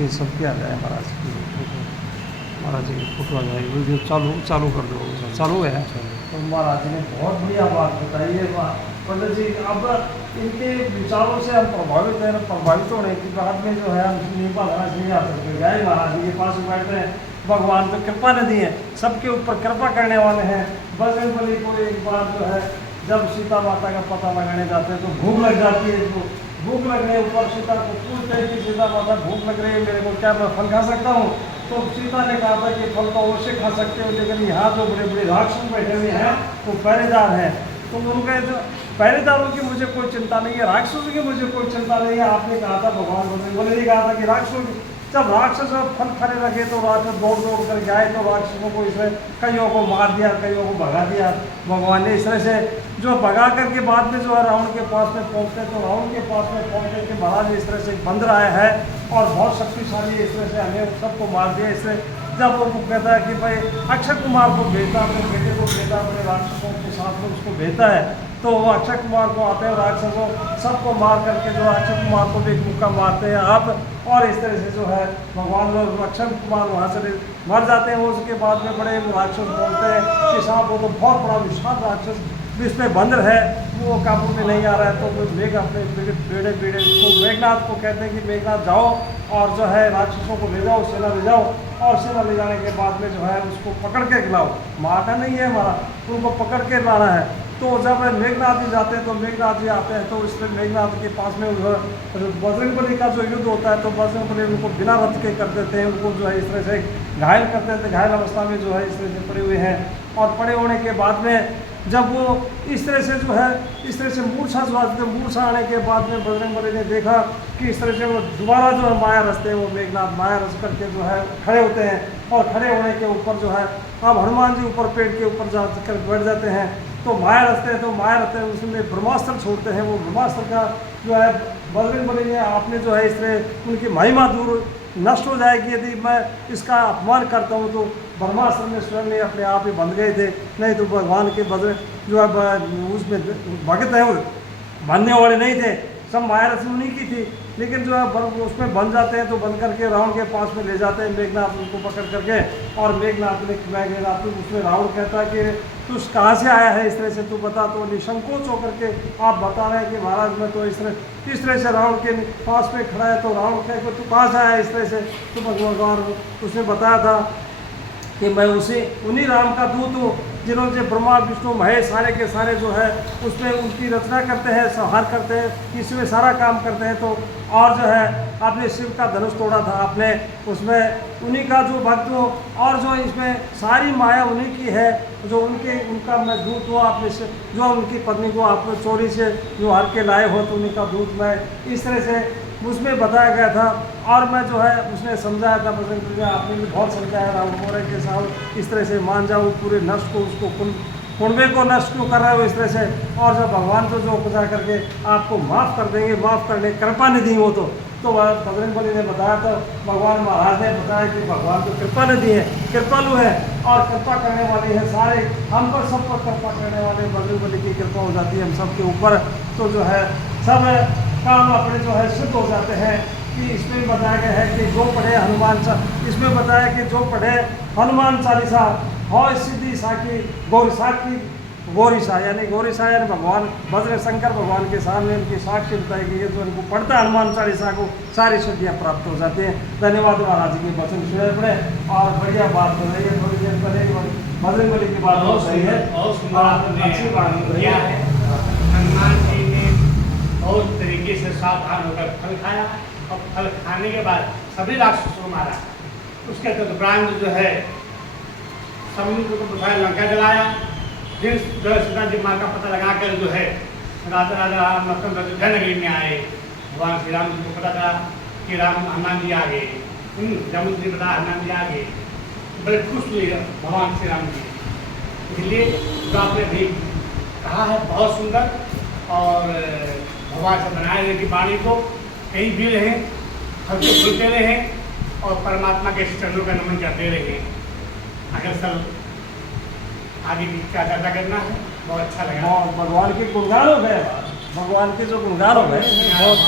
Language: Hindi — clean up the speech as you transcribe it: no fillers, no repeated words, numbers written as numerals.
इसकी सबकी आ जाए महाराज की फोटो, महाराज जी की फोटो आ जाएगी। वीडियो चालू चालू कर दो, चालू है। तो महाराज जी ने बहुत बढ़िया बात बताई है। पंडित जी अब इनके विचारों से हम प्रभावित हैं, प्रभावित होने के बाद में जो है हम नहीं नहीं आ सकते। गए महाराज जी के पास बैठे हैं, भगवान तो कृपा निधि है, सबके ऊपर कृपा करने वाले हैं। बजरंगबली को एक बार जो है जब सीता माता का पता लगाने जाते हैं तो भूख लग जाती है। तो भूख लगने ऊपर सीता को पूछते हैं कि सीता माता भूख लग रही है मेरे को, क्या मैं फल खा सकता हूँ? तो सीता ने कहा था कि फल तो अवश्य खा सकते हो, लेकिन यहाँ जो बड़े बड़े राक्षस बैठे हुए हैं वो पहरेदार हैं। तो उनके जो पहरेदारों की मुझे कोई चिंता नहीं है, राक्षसों की मुझे कोई चिंता नहीं है। आपने कहा था भगवान बजरंगबली ने कहा था कि राक्षसों की जब राक्षस फल खाने लगे तो राक्षस दौड़ दौड़ कर गए, तो राक्षसों को इसमें कईयों को मार दिया, कईयों को भगा दिया भगवान ने। इस तरह से जो भगा करके बाद में जो है रावण के पास में पहुँचते, तो रावण के पास में पहुँचने के महाराज इस तरह से बंद रहा है और बहुत शक्तिशाली, इस तरह से हमें सबको मार दिया। इससे जब वो कहता है कि भाई अक्षय कुमार को भेजता, अपने बेटे को भेजता, अपने राक्षसों के साथ में उसको भेजता है, तो वो अक्षय कुमार को आते हैं राक्षसों सबको मार करके जो अक्षय कुमार को भी एक मुक्का मारते हैं आप। और इस तरह से जो है भगवान लोग अक्षय कुमार वहाँ से मर जाते हैं। उसके बाद में बड़े राक्षस बोलते हैं कि साहब वो तो बहुत बड़ा विशाल राक्षस जिसमें बंदर है वो काबू में नहीं आ रहा है। तो वो मेघ अपने बेड़े बेड़े को मेघनाथ को कहते हैं कि मेघनाथ जाओ और जो है राक्षसों को ले जाओ, सेना ले जाओ, और सेना ले जाने के बाद में जो है उसको पकड़ के खिलाओ। मारना नहीं है हमारा, उनको पकड़ के लाना है। तो जब मेघनाथ जी जाते हैं तो मेघनाथ जी आते हैं, तो इसमें मेघनाथ के पास में बजरंगबली का जो युद्ध होता है तो बजरंगबली उनको बिना रथ के कर देते हैं, उनको जो है इस तरह से घायल कर देते हैं। घायल अवस्था में जो है इस तरह से पड़े हुए हैं, और पड़े होने के बाद में जब वो इस तरह से जो है इस तरह से मूर्छा जो मूर्छा आने के बाद में बजरंगबली ने देखा कि इस तरह से वो दोबारा जो है माया रचते हैं, वो मेघनाथ माया रच करके जो है खड़े होते हैं, और खड़े होने के ऊपर जो है अब हनुमान जी ऊपर पेड़ के ऊपर जाकर बैठ जाते हैं। तो माया रचते हैं, तो माया रचते हैं उसमें ब्रह्मास्त्र छोड़ते हैं। वो ब्रह्मास्त्र का जो है बजरंगबली ने आपने जो है इस तरह उनकी महिमा दूर नष्ट हो जाएगी यदि मैं इसका अपमान करता हूँ। तो ब्रह्मास्त्र में स्वयं में अपने आप ही बंध गए थे, नहीं तो भगवान के बजर जो है उसमें भगत है वो बनने वाले नहीं थे, सब माया रचना उन्हीं की थी। लेकिन जो है उसमें बन जाते हैं, तो बन करके रावण के पास में ले जाते हैं मेघनाथ उनको पकड़ करके। और मेघनाथ उसमें रावण कहता है कि तू कहाँ से आया है, इस तरह से तू बता। तो निसंकोच होकर के आप बता रहे हैं कि महाराज मैं तो इस तरह से रावण के पास में खड़ा है। तो रावण कहे कि तू कहाँ से आया इस तरह से? तो भगवान उसने बताया था कि मैं उन्हीं राम का दूत हूँ जिन्होंने ब्रह्मा विष्णु महेश सारे के सारे जो है उसमें उनकी रचना करते हैं, संहार करते हैं, इसमें सारा काम करते हैं। तो और जो है आपने शिव का धनुष तोड़ा था, आपने उसमें उन्हीं का जो भक्त हो, और जो इसमें सारी माया उन्हीं की है, जो उनका मैं दूत हूँ। आपने जो उनकी पत्नी को आप चोरी से जो हर के लाए हो, तो उन्हीं का दूत मैं, इस तरह से उसमें बताया गया था। और मैं जो है उसने समझाया था बजरंगबली आपने भी बहुत समझाया रावण मोरे के साथ इस तरह से मान जाओ पूरे नष्ट को, उसको कुंडे को नष्ट क्यों कर रहे हो इस तरह से। और जब भगवान तो जो बचा करके आपको माफ़ कर देंगे, माफ़ करने कृपा निधि हो। तो बजरंगबली ने बताया, तो भगवान महाराज ने बताया कि भगवान तो कृपा निधि है, कृपालु है और कृपा करने वाली है। सारे हम पर सब पर कृपा करने वाले बजरंगबली की कृपा हो जाती है हम सब के ऊपर। तो जो है सब काम अपने जो है सिद्ध हो जाते हैं। कि इसमें बताया गया है कि जो पढ़े इसमें बताया कि जो पढ़े हनुमान चालीसा हो सिद्धि साकी गौरीसा यानी भगवान वज्र शंकर भगवान के सामने उनकी साक्षी बताई गई है। तो उनको पढ़ता हनुमान चालीसा को सारी सिद्धियाँ प्राप्त हो जाती हैं। धन्यवाद महाराज जी के वचन सुने पड़े और बढ़िया बात हो रही है। थोड़ी देर पहले बजरंगबली की बात बहुत सही है, अच्छी बात हो रही है। हनुमान जी ने बहुत तरीके से सावधान होकर फल खाया, और फल खाने के बाद सभी राक्षसों को मारा। उसके तदुपरांत जो है समुद्र को बुझाया, लंका जलाया। फिर जो है सीता जी माँ का पता लगा कर जो है राजा राम लक्ष्मण अयोध्या नगरी में आए। भगवान श्री राम जी को पता चला कि हनुमान जी आ गए। जमुन जी बता हनुमान जी आ गए, बड़े खुश हुए भगवान श्री राम जी। इसलिए जो आपने भी कहा है बहुत सुंदर, और भगवान से बनाए रहे कि वाणी को कहीं भी रहें, हल्के फुलते रहें और परमात्मा के चरणों का नमन करते रहें। अगर सर आगे की क्या चर्चा करना है, बहुत अच्छा लगा। भगवान के गुणगान हो गए, भगवान के जो गुणगान हो गए बहुत